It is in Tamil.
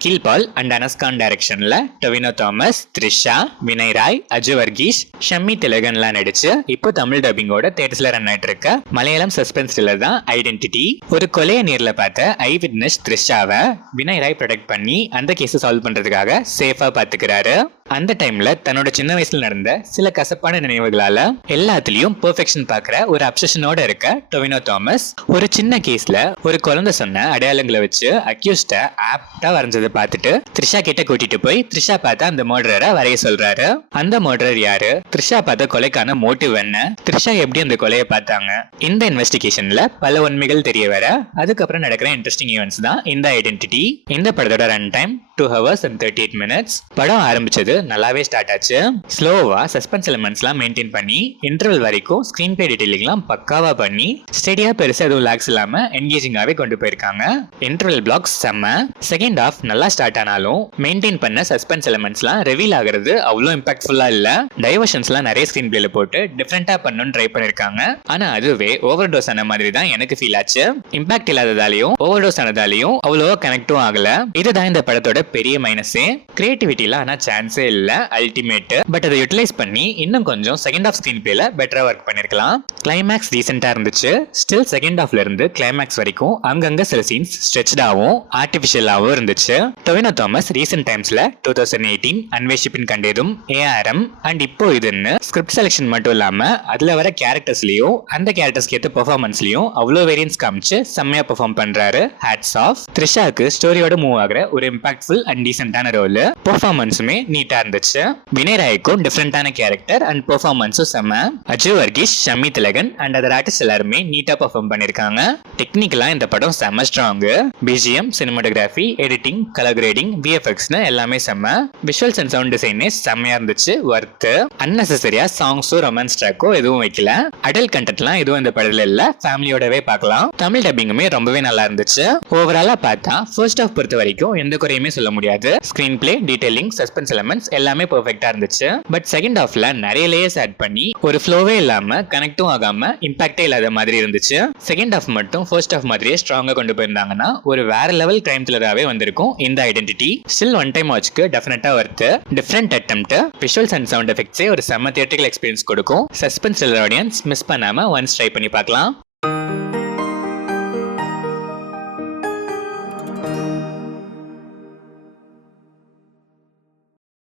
அகில் பால் அண்ட் அனஸ்கான் டைரக்ஷன்ல டொவினோ தாமஸ், த்ரிஷா, வினய் ராய், அஜு வர்கீஸ், ஷம்மி திலகன்லாம் நடிச்சு இப்போ தமிழ் டப்பிங்கோட தேட்டர்ஸ்ல ரன் ஆயிட்டு இருக்க மலையாளம் சஸ்பென்ஸ் த்ரில்லர் தான் ஐடென்டிட்டி. ஒரு கொலையை நேர்ல பார்த்த ஐ விட்னஸ் த்ரிஷாவை வினய் ராய் ப்ரொடெக்ட் பண்ணி அந்த கேஸை சால்வ் பண்றதுக்காக சேஃபா பாத்துக்கிறாரு. அந்த டைம்ல தன்னோட சின்ன வயசுல நடந்த சில கசப்பான நினைவுகளால எல்லாத்துலயும் பெர்ஃபெக்ஷன் பாக்குற ஒரு அப்சஷனோட இருக்க டொவினோ தாமஸ் ஒரு சின்ன கேஸ்ல ஒரு குழந்தை சொன்ன அடையாளங்களை வச்சு அக்யூஸ்ட ஆப்டா வரைஞ்சதை பார்த்துட்டு த்ரிஷா கிட்ட கூட்டிட்டு போய் த்ரிஷா பார்த்த அந்த மர்டரரை வரைய சொல்றாரு. அந்த மர்டரர் யாரு, த்ரிஷா பார்த்த கொலைக்கான மோட்டிவ் என்ன, த்ரிஷா எப்படி அந்த கொலையை பார்த்தாங்க, இந்த இன்வெஸ்டிகேஷன்ல பல உண்மைகள் தெரிய வர அதுக்கப்புறம் நடக்கிற இன்ட்ரெஸ்டிங் ஈவெண்ட்ஸ் தான் இந்த ஐடென்டிட்டி. இந்த படத்தோட run time 2 hours and 38 minutes. படம் ஆரம்பிச்சது நல்லாவே ஸ்டார்ட் ஆச்சு. ஸ்லோவா சஸ்பென்ஸ் எலிமெண்ட்ஸ்லாம் மெயின்டைன் பண்ணி இன்டர்வல் வரைக்கும் ஸ்கிரீன் பிளே டீடைலிங்லாம் பக்காவா பண்ணி ஸ்டெடியா பெருசா எதுவும் லாக்ஸ் இல்லாம என்கேஜிங்காவே கொண்டு போயிருக்காங்க. இன்டர்வல் பிளாக்ஸ் செம்ம. செகண்ட் ஹாஃப் நல்லா ஸ்டார்ட் ஆனாலும் மெயின்டைன் பண்ண சஸ்பென்ஸ் எலிமெண்ட்ஸ்லாம் ரிவீல் ஆகிறது அவ்வளோ இம்பாக்ட்ஃபுல்லா இல்ல. டைவர்ஷன்ஸ்லாம் நிறைய ஸ்கிரீன் பிளேல போட்டு டிஃப்ரெண்டா பண்ணணும்னு ட்ரை பண்ணிருக்காங்க. ஆனா அதுவே ஓவர் டோஸ் ஆன மாதிரி தான் எனக்கு ஃபீல் ஆச்சு. இம்பாக்ட் இல்லாததாலையும் ஓவர் டோஸ் ஆனதாலையும் அவ்வளோ கனெக்டும் ஆகல. இதுதான் இந்த படத்தோட பெரிய மைனஸே. கிரியேட்டிவிட்டில ஆனா சான்ஸே இல்ல. அல்டிமேட். பட் அதை யூட்டிலைஸ் பண்ணி இன்னும் கொஞ்சம் செகண்ட் ஆஃப் ஸ்கிரீன் பிளேல பெட்டரா ஒர்க் பண்ணிருக்கலாம். கிளைமேக்ஸ் டீசென்ட்டா இருந்துச்சு. ஸ்டில் செகண்ட் ஹாஃப்ல இருந்து கிளைமேக்ஸ் வரைக்கும் அங்கங்க சில சீன்ஸ் ஸ்ட்ரெச்டாவும் ஆர்டிபிஷியலாவும் இருந்துச்சு. டொவினோ தாமஸ் ரீசென்ட் டைம்ஸ்ல 2018 அன்வேஷிப்பின் கண்டேதும், ஏஆர்எம் அண்ட் இப்போ இதுன்னு ஸ்கிரிப்ட் செலக்ஷன் மட்டும் இல்லாம அதுல வர கேரக்டர்ஸ்லயும் அந்த கேரக்டர்ஸ்க்கு ஏற்ற பெர்ஃபார்மன்ஸ்லயும் அவ்வளோ வேரியன்ஸ் காமிச்சு செம்மையா பெர்ஃபார்ம் பண்றாரு. Hats off. த்ரிஷாக்கு ஸ்டோரியோட மூவ் ஆகிற ஒரு இம்பாக்ட்ஃபுல் அண்ட் டீசென்ட்டான ரோல். பெர்ஃபார்மன்ஸுமே நீட்டா இருந்துச்சு. வினய் ராய்க்கும் டிஃப்ரெண்டான கேரக்டர் அண்ட் பெர்ஃபார்மன்ஸும் செம்ம. Aju Varghese, Shammi Thilakan and other artist எல்லாருமே நீட்டா பெர்ஃபார்ம் பண்ணிருக்காங்க. டெக்னிக்கலா இந்த படம் செம்ம strong. BGM, cinematography, editing, colour grading, விஎஃப்எக்ஸ்னு எல்லாமே செம்ம. விஷுவல்ஸ் அண்ட் சவுண்ட் டிசைனே செம்மையா இருந்துச்சு. ஒர்த். அன்னெசரியா சாங்ஸோ ரொமான்ஸ் ட்ராக்கோ எதுவும் வைக்கல. அடல்ட் கண்டென்ட்லாம் எதுவும் இந்த படத்துல இல்ல. ஃபேமிலியோடவே பார்க்கலாம். தமிழ் டப்பிங்குமே ரொம்பவே நல்லா இருந்துச்சு. ஓவராலா பார்த்தா ஃபர்ஸ்ட் ஹாஃப் பொறுத்த வரைக்கும் எந்த குறையுமே சொல்ல முடியாது. Screen play, detailing, suspense elements எல்லாமே பெர்ஃபெக்ட்டா இருந்துச்சு. பட் செகண்ட் ஹாஃப்ல நிறைய லேயர்ஸ் ஆட் பண்ணி ஒரு ஃப்ளோவே இல்லாம கனெக்டும் ஆகாம இம்பாக்டே இல்லாத மாதிரி இருந்துச்சு. செகண்ட் ஹாஃப் மட்டும் ஃபர்ஸ்ட் ஹாஃப் மாதிரியே ஸ்ட்ராங்கா கொண்டு போயிருந்தாங்கன்னா ஒரு வேற லெவல் கிரைம் த்ரில்லராவே வந்திருக்கும் இந்த ஐடென்டிட்டி. ஸ்டில் ஒன் டைம் வாட்ச்க்கு டெஃபினட்டா worth. Different attempt. Visuals and sound எஃபெக்ட்ஸே ஒரு செம்ம தியேட்டரிக்கல் எக்ஸ்பீரியன்ஸ் கொடுக்கும். சஸ்பென்ஸ் த்ரில்லர் ஆடியன்ஸ் மிஸ் பண்ணாம ஒன்ஸ் ட்ரை பண்ணி பார்க்கலாம்.